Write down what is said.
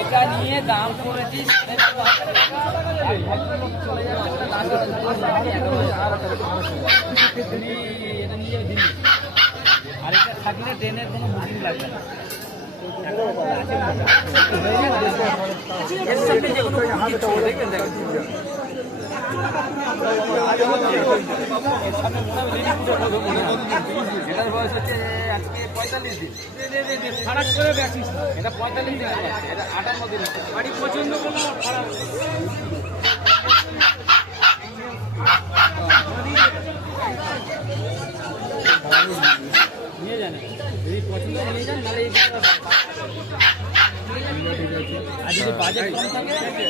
এটা নিয়ে দাম করেছি এটা নিয়ে দিন, আর এটা থাকলে ট্রেনের কোনো বুকিং লাগবে না। এটার বয়স হচ্ছে আজকে 45 দিন, খারাপ করে বেশিস এটা 45 দিন, এটা 58 দিন। বাড়ি পছন্দ করলে খারাপ নিয়ে যান, যদি পছন্দ নিয়ে যান, নাহলে আর যদি বাজেট কম থাকে